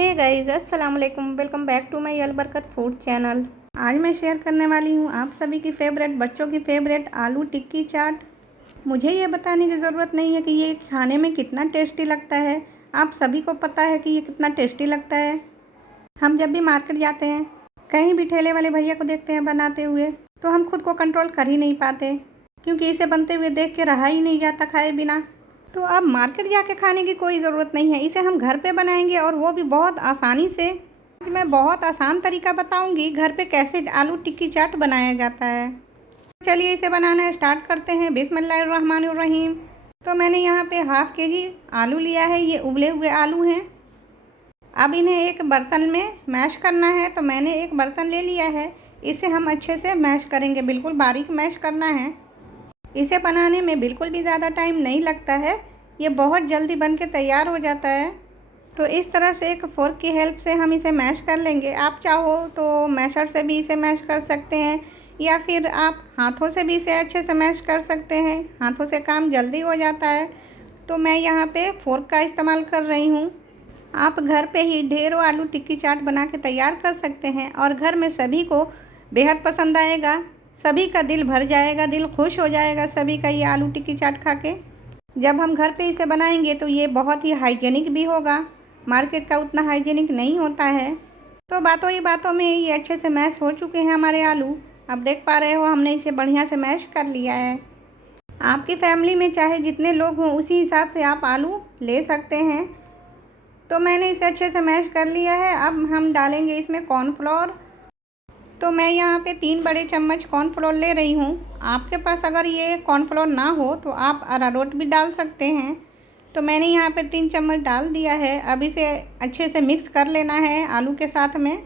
हे guys, अस्सलाम वालेकुम। Welcome back to my Albarkat food channel. आज मैं शेयर करने वाली हूँ आप सभी की फेवरेट, बच्चों की फेवरेट आलू टिक्की चाट। मुझे ये बताने की ज़रूरत नहीं है कि ये खाने में कितना टेस्टी लगता है। आप सभी को पता है कि ये कितना टेस्टी लगता है। हम जब भी मार्केट जाते हैं, कहीं भी ठेले वाले भैया को देखते हैं बनाते हुए, तो हम खुद को कंट्रोल कर ही नहीं पाते, क्योंकि इसे बनते हुए देख के रहा ही नहीं जाता खाए बिना। तो अब मार्केट जाके खाने की कोई ज़रूरत नहीं है, इसे हम घर पे बनाएंगे और वो भी बहुत आसानी से। आज मैं बहुत आसान तरीका बताऊंगी घर पे कैसे आलू टिक्की चाट बनाया जाता है। चलिए इसे बनाना स्टार्ट करते हैं। बिस्मिल्लाहिर्रहमानिर्रहीम। तो मैंने यहाँ पे हाफ़ केजी आलू लिया है। ये उबले हुए आलू हैं। अब इन्हें एक बर्तन में मैश करना है। तो मैंने एक बर्तन ले लिया है, इसे हम अच्छे से मैश करेंगे, बिल्कुल बारीक मैश करना है। इसे बनाने में बिल्कुल भी ज़्यादा टाइम नहीं लगता है, ये बहुत जल्दी बन के तैयार हो जाता है। तो इस तरह से एक फ़ोर्क की हेल्प से हम इसे मैश कर लेंगे। आप चाहो तो मैशर से भी इसे मैश कर सकते हैं, या फिर आप हाथों से भी इसे अच्छे से मैश कर सकते हैं। हाथों से काम जल्दी हो जाता है, तो मैं यहाँ पे फ़ोर्क का इस्तेमाल कर रही हूँ। आप घर पे ही ढेरों आलू टिक्की चाट बना के तैयार कर सकते हैं और घर में सभी को बेहद पसंद आएगा। सभी का दिल भर जाएगा, दिल खुश हो जाएगा सभी का ये आलू टिक्की चाट खा के। जब हम घर पे इसे बनाएंगे तो ये बहुत ही हाइजीनिक भी होगा। मार्केट का उतना हाइजीनिक नहीं होता है। तो बातों ही बातों में ये अच्छे से मैश हो चुके हैं हमारे आलू। आप देख पा रहे हो, हमने इसे बढ़िया से मैश कर लिया है। आपकी फैमिली में चाहे जितने लोग हों उसी हिसाब से आप आलू ले सकते हैं। तो मैंने इसे अच्छे से मैश कर लिया है। अब हम डालेंगे इसमें कॉर्नफ्लोर। तो मैं यहाँ पे 3 बड़े चम्मच कॉर्नफ्लोर ले रही हूँ। आपके पास अगर ये कॉर्नफ्लोर ना हो तो आप अरारोट भी डाल सकते हैं। तो मैंने यहाँ पे 3 चम्मच डाल दिया है। अब इसे अच्छे से मिक्स कर लेना है आलू के साथ में।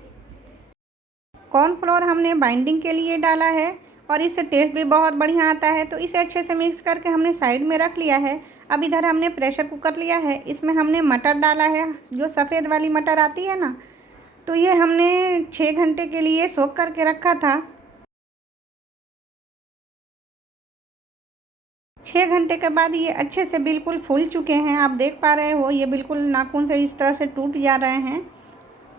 कॉर्नफ्लोर हमने बाइंडिंग के लिए डाला है और इससे टेस्ट भी बहुत बढ़िया आता है। तो इसे अच्छे से मिक्स करके हमने साइड में रख लिया है। अब इधर हमने प्रेशर कुकर लिया है, इसमें हमने मटर डाला है, जो सफ़ेद वाली मटर आती है ना। तो ये हमने 6 घंटे के लिए सोख करके रखा था। 6 घंटे के बाद ये अच्छे से बिल्कुल फूल चुके हैं। आप देख पा रहे हो, ये बिल्कुल नाखून से इस तरह से टूट जा रहे हैं।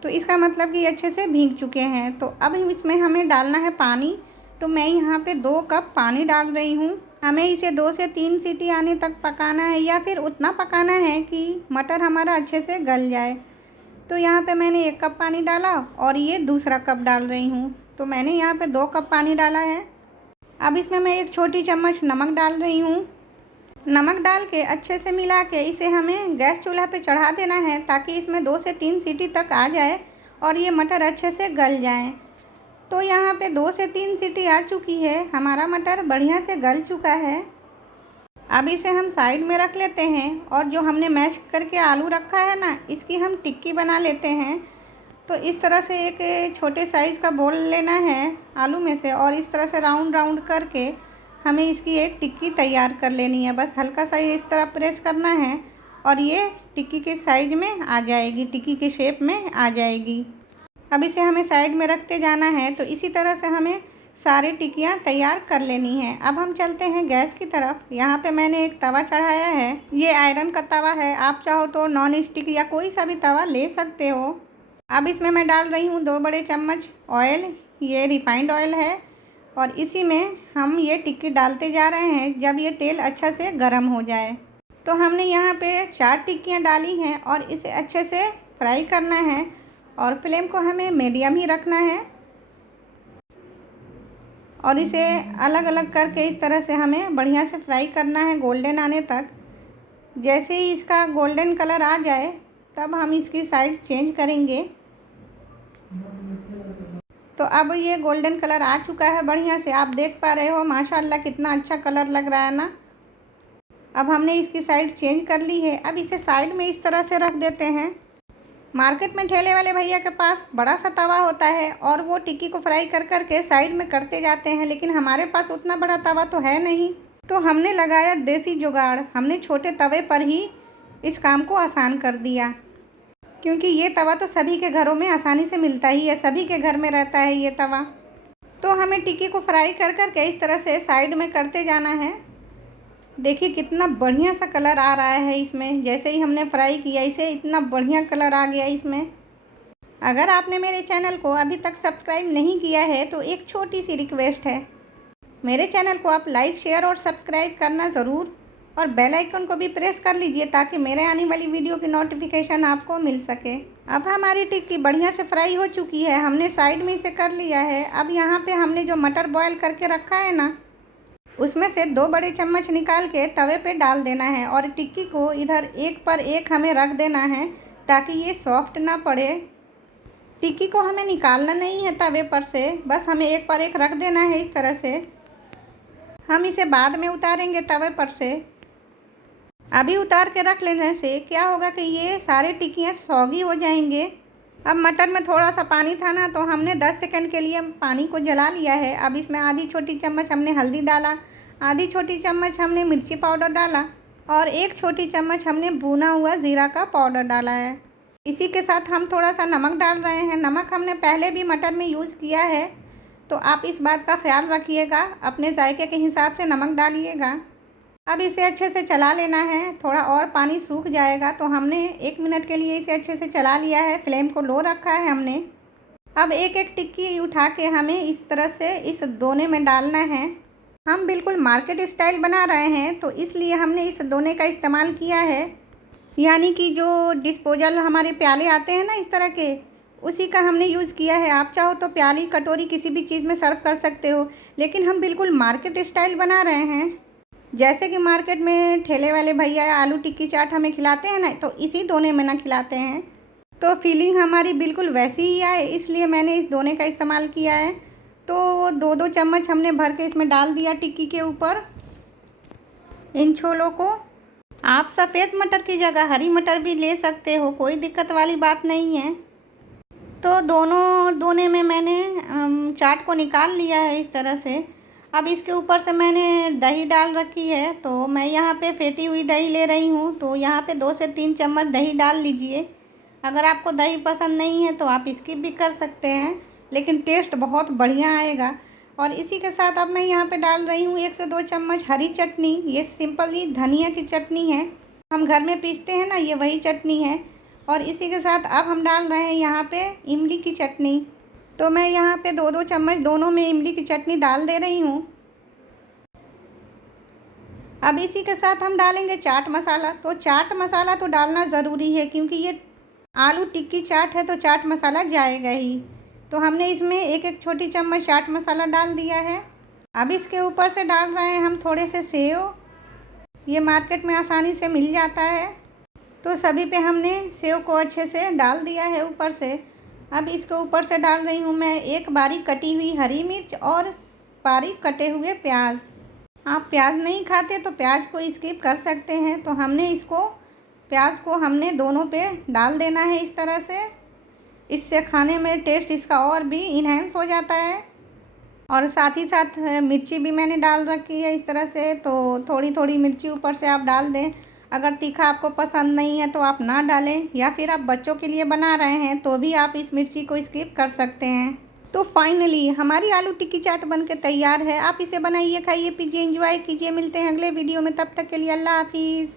तो इसका मतलब कि ये अच्छे से भीग चुके हैं। तो अब इसमें हमें डालना है पानी। तो मैं यहाँ पे 2 कप पानी डाल रही हूँ। हमें इसे 2 से 3 सीटी आने तक पकाना है, या फिर उतना पकाना है कि मटर हमारा अच्छे से गल जाए। तो यहाँ पे मैंने 1 कप पानी डाला और ये दूसरा कप डाल रही हूँ। तो मैंने यहाँ पे 2 कप पानी डाला है। अब इसमें मैं 1 छोटी चम्मच नमक डाल रही हूँ। नमक डाल के अच्छे से मिला के इसे हमें गैस चूल्हा पे चढ़ा देना है, ताकि इसमें 2 से 3 सीटी तक आ जाए और ये मटर अच्छे से गल जाएं। तो यहाँ पे 2 से 3 सीटी आ चुकी है, हमारा मटर बढ़िया से गल चुका है। अब इसे हम साइड में रख लेते हैं और जो हमने मैश करके आलू रखा है ना, इसकी हम टिक्की बना लेते हैं। तो इस तरह से एक छोटे साइज़ का बोल लेना है आलू में से, और इस तरह से राउंड राउंड करके हमें इसकी एक टिक्की तैयार कर लेनी है। बस हल्का सा इस तरह प्रेस करना है और ये टिक्की के साइज़ में आ जाएगी, टिक्की के शेप में आ जाएगी। अब इसे हमें साइड में रखते जाना है। तो इसी तरह से हमें सारी टिक्कियाँ तैयार कर लेनी है। अब हम चलते हैं गैस की तरफ। यहाँ पे मैंने एक तवा चढ़ाया है, ये आयरन का तवा है। आप चाहो तो नॉन स्टिक या कोई सा भी तवा ले सकते हो। अब इसमें मैं डाल रही हूँ 2 बड़े चम्मच ऑयल। ये रिफाइंड ऑयल है और इसी में हम ये टिक्की डालते जा रहे हैं जब ये तेल अच्छा से गर्म हो जाए। तो हमने यहाँ पे 4 टिक्कियाँ डाली हैं और इसे अच्छे से फ्राई करना है, और फ्लेम को हमें मीडियम ही रखना है। और इसे अलग अलग करके इस तरह से हमें बढ़िया से फ्राई करना है गोल्डन आने तक। जैसे ही इसका गोल्डन कलर आ जाए तब हम इसकी साइड चेंज करेंगे। तो अब ये गोल्डन कलर आ चुका है बढ़िया से, आप देख पा रहे हो माशाल्लाह कितना अच्छा कलर लग रहा है ना। अब हमने इसकी साइड चेंज कर ली है। अब इसे साइड में इस तरह से रख देते हैं। मार्केट में ठेले वाले भैया के पास बड़ा सा तवा होता है और वो टिक्की को फ्राई कर कर के साइड में करते जाते हैं, लेकिन हमारे पास उतना बड़ा तवा तो है नहीं। तो हमने लगाया देसी जुगाड़, हमने छोटे तवे पर ही इस काम को आसान कर दिया, क्योंकि ये तवा तो सभी के घरों में आसानी से मिलता ही है, सभी के घर में रहता है ये तवा। तो हमें टिक्की को फ्राई कर कर के इस तरह से साइड में करते जाना है। देखिए कितना बढ़िया सा कलर आ रहा है इसमें। जैसे ही हमने फ्राई किया इसे, इतना बढ़िया कलर आ गया इसमें। अगर आपने मेरे चैनल को अभी तक सब्सक्राइब नहीं किया है तो एक छोटी सी रिक्वेस्ट है, मेरे चैनल को आप लाइक, शेयर और सब्सक्राइब करना ज़रूर, और बेल आइकन को भी प्रेस कर लीजिए ताकि मेरे आने वाली वीडियो की नोटिफिकेशन आपको मिल सके। अब हमारी टिक्की बढ़िया से फ्राई हो चुकी है, हमने साइड में इसे कर लिया है। अब यहाँ पे हमने जो मटर बॉयल करके रखा है ना, उसमें से 2 बड़े चम्मच निकाल के तवे पे डाल देना है और टिक्की को इधर एक पर एक हमें रख देना है ताकि ये सॉफ्ट ना पड़े। टिक्की को हमें निकालना नहीं है तवे पर से, बस हमें एक पर एक रख देना है इस तरह से। हम इसे बाद में उतारेंगे तवे पर से। अभी उतार के रख लेने से क्या होगा कि ये सारे टिक्कियाँ सौगी हो जाएंगे। अब मटर में थोड़ा सा पानी था ना, तो हमने 10 सेकंड के लिए पानी को जला लिया है। अब इसमें आधी छोटी चम्मच हमने हल्दी डाला, आधी छोटी चम्मच हमने मिर्ची पाउडर डाला और 1 छोटी चम्मच हमने भुना हुआ ज़ीरा का पाउडर डाला है। इसी के साथ हम थोड़ा सा नमक डाल रहे हैं। नमक हमने पहले भी मटर में यूज़ किया है, तो आप इस बात का ख्याल रखिएगा, अपने जायके के हिसाब से नमक डालिएगा। अब इसे अच्छे से चला लेना है, थोड़ा और पानी सूख जाएगा। तो हमने 1 मिनट के लिए इसे अच्छे से चला लिया है, फ्लेम को लो रखा है हमने। अब एक एक टिक्की उठा के हमें इस तरह से इस दोने में डालना है। हम बिल्कुल मार्केट स्टाइल बना रहे हैं, तो इसलिए हमने इस दोने का इस्तेमाल किया है, यानी कि जो डिस्पोजल हमारे प्याले आते हैं ना इस तरह के, उसी का हमने यूज़ किया है। आप चाहो तो प्याली, कटोरी किसी भी चीज़ में सर्व कर सकते हो, लेकिन हम बिल्कुल मार्केट स्टाइल बना रहे हैं। जैसे कि मार्केट में ठेले वाले भैया आलू टिक्की चाट हमें खिलाते हैं ना, तो इसी दोने में ना खिलाते हैं, तो फीलिंग हमारी बिल्कुल वैसी ही आए, इसलिए मैंने इस दोने का इस्तेमाल किया है। तो 2-2 चम्मच हमने भर के इसमें डाल दिया टिक्की के ऊपर इन छोलों को। आप सफ़ेद मटर की जगह हरी मटर भी ले सकते हो, कोई दिक्कत वाली बात नहीं है। तो दोनों दोने में मैंने चाट को निकाल लिया है इस तरह से। अब इसके ऊपर से मैंने दही डाल रखी है, तो मैं यहाँ पे फेंटी हुई दही ले रही हूँ, तो यहाँ पे 2 से 3 चम्मच दही डाल लीजिए। अगर आपको दही पसंद नहीं है तो आप स्किप भी कर सकते हैं, लेकिन टेस्ट बहुत बढ़िया आएगा। और इसी के साथ अब मैं यहाँ पे डाल रही हूँ 1 से 2 चम्मच हरी चटनी। ये सिंपली धनिया की चटनी है, हम घर में पीसते हैं ना, ये वही चटनी है। और इसी के साथ अब हम डाल रहे हैं यहाँ पे इमली की चटनी। तो मैं यहाँ पे 2-2 चम्मच दोनों में इमली की चटनी डाल दे रही हूँ। अब इसी के साथ हम डालेंगे चाट मसाला। तो चाट मसाला तो डालना ज़रूरी है, क्योंकि ये आलू टिक्की चाट है तो चाट मसाला जाएगा ही। तो हमने इसमें 1-1 छोटी चम्मच चाट मसाला डाल दिया है। अब इसके ऊपर से डाल रहे हैं हम थोड़े से सेव, ये मार्केट में आसानी से मिल जाता है। तो सभी पे हमने सेव को अच्छे से डाल दिया है ऊपर से। अब इसके ऊपर से डाल रही हूँ मैं 1 बारीक कटी हुई हरी मिर्च और बारीक कटे हुए प्याज। आप प्याज नहीं खाते तो प्याज को स्किप कर सकते हैं। तो हमने इसको, प्याज को हमने दोनों पे डाल देना है इस तरह से। इससे खाने में टेस्ट इसका और भी इन्हेंस हो जाता है। और साथ ही साथ मिर्ची भी मैंने डाल रखी है इस तरह से, तो थोड़ी थोड़ी मिर्ची ऊपर से आप डाल दें। अगर तीखा आपको पसंद नहीं है तो आप ना डालें, या फिर आप बच्चों के लिए बना रहे हैं तो भी आप इस मिर्ची को स्किप कर सकते हैं। तो फाइनली हमारी आलू टिक्की चाट बनके तैयार है। आप इसे बनाइए, खाइए, पीजिए, एंजॉय कीजिए। मिलते हैं अगले वीडियो में, तब तक के लिए अल्लाह हाफिज़।